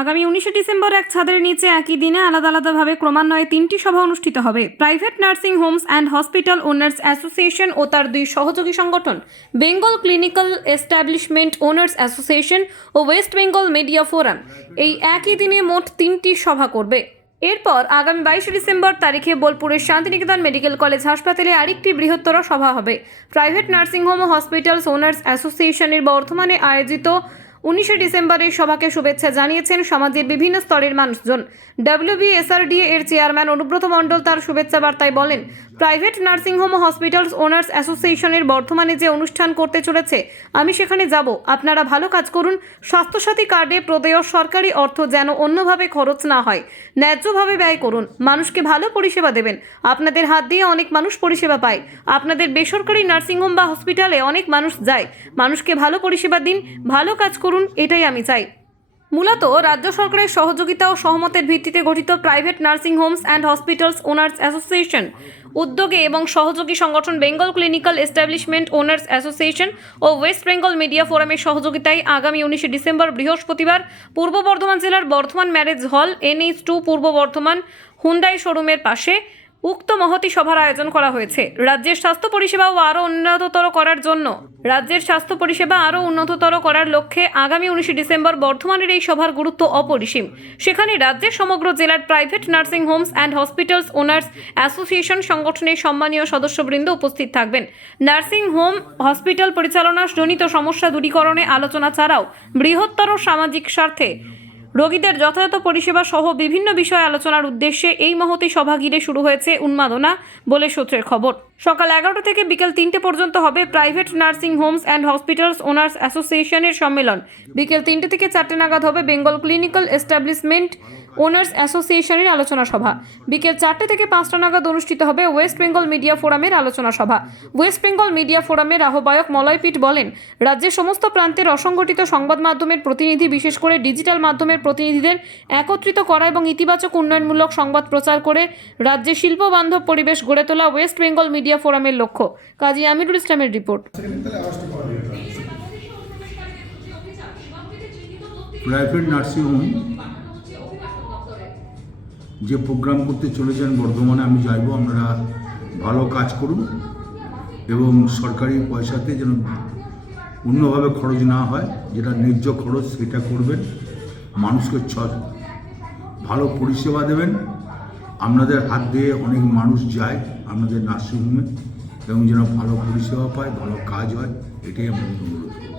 আগামী উনিশে ডিসেম্বর এক ছাদের নিচে একই দিনে আলাদা আলাদাভাবে ক্রমান্বয়ে তিনটি সভা অনুষ্ঠিত হবে। Private nursing homes and hospital owners association ও তার দুই সহযোগী সংগঠন, Bengal clinical establishment owners association ও ওয়েস্ট বেঙ্গল মিডিয়া ফোরাম। এই একই দিনে মোট তিনটি সভা করবে। এরপর আগামী বাইশে ডিসেম্বর তারিখে বোলপুরের শান্তিনিকেতন মেডিকেল কলেজ হাসপাতালে আরেকটি বৃহত্তর সভা হবে। প্রাইভেট নার্সিংহোম ও হসপিটালস ওনার্স অ্যাসোসিয়েশনের বর্ধমানে আয়োজিত উনিশে ডিসেম্বরের সভাকে শুভেচ্ছা জানিয়েছেন সমাজের বিভিন্ন স্তরের মানুষজন। ডাব্লিউবিএসআরডিএ এর চেয়ারম্যান অনুব্রত মণ্ডল তার শুভেচ্ছা বার্তায় বলেন, প্রাইভেট নার্সিংহোম হসপিটালস ওনার্স অ্যাসোসিয়েশনের বর্ধমানে যে অনুষ্ঠান করতে চলেছে, আমি সেখানে যাব। আপনারা ভালো কাজ করুন, স্বাস্থ্যসাথী কার্ডে প্রদেয় সরকারি অর্থ যেন অন্যভাবে খরচ না হয়। ন্যায্যভাবে ব্যয় করুন, মানুষকে ভালো পরিষেবা দেবেন। আপনাদের হাত দিয়ে অনেক মানুষ পরিষেবা পায়। আপনাদের বেসরকারি নার্সিংহোম বা হসপিটালে অনেক মানুষ যায়। মানুষকে ভালো পরিষেবা দিন, ভালো কাজ করুন। এটাই আমি চাই। মূলত রাজ্য সরকারের সহযোগিতা ও সহমতের ভিত্তিতে গঠিত private nursing homes and hospitals owners association উদ্যোগে এবং সহযোগী সংগঠন Bengal clinical establishment owners association ও ওয়েস্ট বেঙ্গল মিডিয়া ফোরামের সহযোগিতায় আগামী উনিশে ডিসেম্বর বৃহস্পতিবার পূর্ব বর্ধমান জেলার Bardhaman marriage hall, NH two Purba Bardhaman, Hyundai শোরুমের পাশে উক্ত মহতি সভার আয়োজন করা হয়েছে। রাজ্যের স্বাস্থ্য পরিষেবাও আরও উন্নততর করার জন্য। রাজ্যের স্বাস্থ্য পরিষেবা আরও উন্নততর করার লক্ষ্যে আগামী উনিশে ডিসেম্বর বর্ধমানের এই সভার গুরুত্ব অপরিসীম। সেখানে রাজ্যের সমগ্র জেলার private nursing homes and hospitals owners association সংগঠনের সম্মানীয় সদস্যবৃন্দ উপস্থিত থাকবেন। নার্সিং হোম, হসপিটাল পরিচালনা জনিত সমস্যা দূরীকরণে আলোচনা ছাড়াও বৃহত্তর সামাজিক স্বার্থে রোগীদের যথাযথ পরিষেবা সহ বিভিন্ন বিষয়ে আলোচনার উদ্দেশ্যে এই মহতি সভা ঘিরে শুরু হয়েছে উন্মাদনা বলে সূত্রের খবর। সকাল এগারোটা থেকে বিকেল তিনটে পর্যন্ত হবে private nursing homes and hospitals owners অ্যাসোসিয়েশনের সম্মেলন। বিকেল তিনটে থেকে চারটে নাগাদ হবে বেঙ্গল ক্লিনিক্যাল এস্টাবলিশমেন্ট ওনার্স অ্যাসোসিয়েশনের আলোচনা সভা। বিকেল চারটে থেকে পাঁচটা নাগাদ অনুষ্ঠিত হবে ওয়েস্ট বেঙ্গল মিডিয়া ফোরামের আলোচনা সভা। ওয়েস্ট বেঙ্গল মিডিয়া ফোরামের আহ্বায়ক মলয়পীঠ বলেন, রাজ্যের সমস্ত প্রান্তের অসংগঠিত সংবাদ মাধ্যমের প্রতিনিধি, বিশেষ করে ডিজিটাল মাধ্যমের প্রতিনিধিদের একত্রিত করা এবং ইতিবাচক উন্নয়নমূলক সংবাদ প্রচার করে রাজ্যে শিল্প বান্ধব পরিবেশ গড়ে তোলা ওয়েস্ট বেঙ্গল মিডিয়া ফোরামের লক্ষ্য। কাজী আমিরুল ইসলামের রিপোর্ট। প্রাইভেট নার্সিংহোম যে প্রোগ্রাম করতে চলেছেন বর্ধমানে, আমি চাইব আপনারা ভালো কাজ করুন এবং সরকারি পয়সাতে যেন অন্যভাবে খরচ না হয়, যেটা ন্যায্য খরচ সেটা করবেন। মানুষকে ছ ভালো পরিষেবা দেবেন। আপনাদের হাত দিয়ে অনেক মানুষ যায় আপনাদের নার্সিংহোমে এবং যেন ভালো পরিষেবা পায়, ভালো কাজ হয়, এটাই আমাদের অনুরোধ।